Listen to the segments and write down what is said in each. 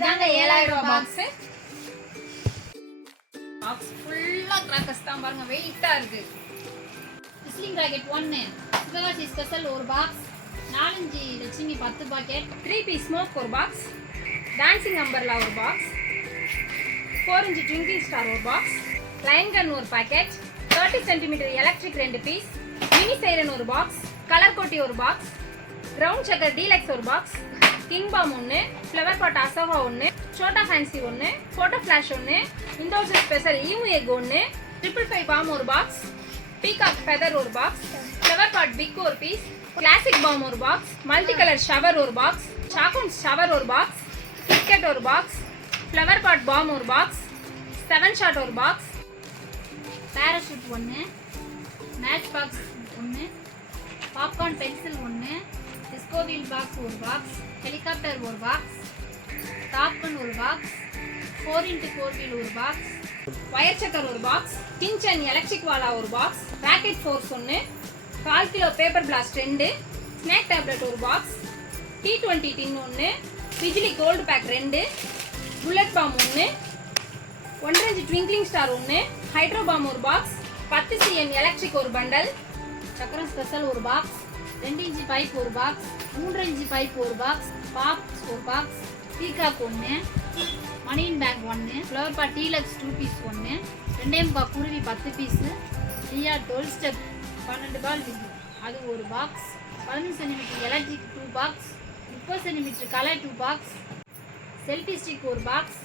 இதாங்க 7000 ரூபாய் box. Box ஃபுல்லா கிராக்கர்ஸ் தான் பாருங்க, வெயிட்டா இருக்கு. விஸ்லிங் ராக்கெட் 1, சிவகாசி ஸ்பெஷல் ஒரு box, 4 Lakshmi 10 packet, 3 piece smoke ஒரு பாக்ஸ், டான்சிங் அம்பர்லா ஒரு பாக்ஸ், 4 இன்ச் ட்விங்கிங் ஸ்டார் ஒரு பாக்ஸ், லைன் கன் ஒரு packet, 30 centimetre electric 2 piece, mini siren ஒரு பாக்ஸ், கலர் கோட்டி ஒரு பாக்ஸ், கிரவுண்ட் செக்கர் டீலக்ஸ் ஒரு box, king bomb 1, flower pot Ashoka 1, சோட்டா ஃபேன்சி 1, போட்டோ ஃபிளாஷ் 1, இந்தோசன் ஸ்பெஷல் ஈமு எக் 1, 555 பாம் ஒரு பாக்ஸ், பீகாக் ஃபெதர் ஒரு பாக்ஸ், ஃப்ளவர் பாட் பிக் ஒரு பீஸ், கிளாசிக் பாம் ஒரு பாக்ஸ், மல்டி கலர் ஷவர் ஒரு பாக்ஸ், சாக்கோன் ஷவர் ஒரு பாக்ஸ், கிட்கட் ஒரு பாக்ஸ், ஃப்ளவர் பாட் பாம் ஒரு பாக்ஸ், 7 ஷாட் ஒரு box, parachute 1, match box 1, popcorn pencil 1, disco wheel box ஒரு பாக்ஸ், ஹெலிகாப்டர் ஒரு பாக்ஸ், டாப்கன் ஒரு பாக்ஸ், 4x4 வீல் ஒரு பாக்ஸ், வயர் சக்கர் ஒரு பாக்ஸ், கிஞ்சன் எலக்ட்ரிக் வாலா ஒரு box, rocket force 1, 1/4 kilo paper blast 2, snake tablet ஒரு box, T20 tin 1, Bijli gold pack 2, bullet bomb 1, 1 inch twinkling star 1, hydro bomb ஒரு பாக்ஸ், 10 cm எலக்ட்ரிக் ஒரு பண்டல், சக்கரம் ஸ்பெஷல் ஒரு பாக்ஸ், 2 இன்ச் பைப் ஒரு பாக்ஸ், 3 இன்ச் பைப் ஒரு box, pops ஒரு box, peacock 1, மணியின் pack 1, flower pot deluxe 2 piece 1, 2.5 குருவி 10 piece, ஜியா 12 step 12 பால் விது அது ஒரு box, 15 centimetre electric 2 box, 30 centimetre colour 2 box, selfie stick ஒரு பாக்ஸ்,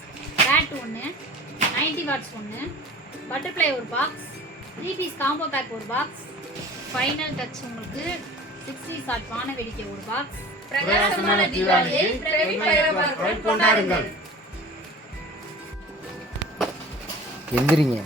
பேட் 1, 90 வாட்ஸ் 1, பட்டர்ஃப்ளை ஒரு பாக்ஸ், 3 பீஸ் காம்போ பேக் ஒரு box, final touch உங்களுக்கு 60 shot வான வெடிக்கை ஒரு பாக்ஸ். பிரகாசமான தீபாவளியை பிரவீன் பைரவர்களுடன் கொண்டாடுங்கள். எந்திரிங்க.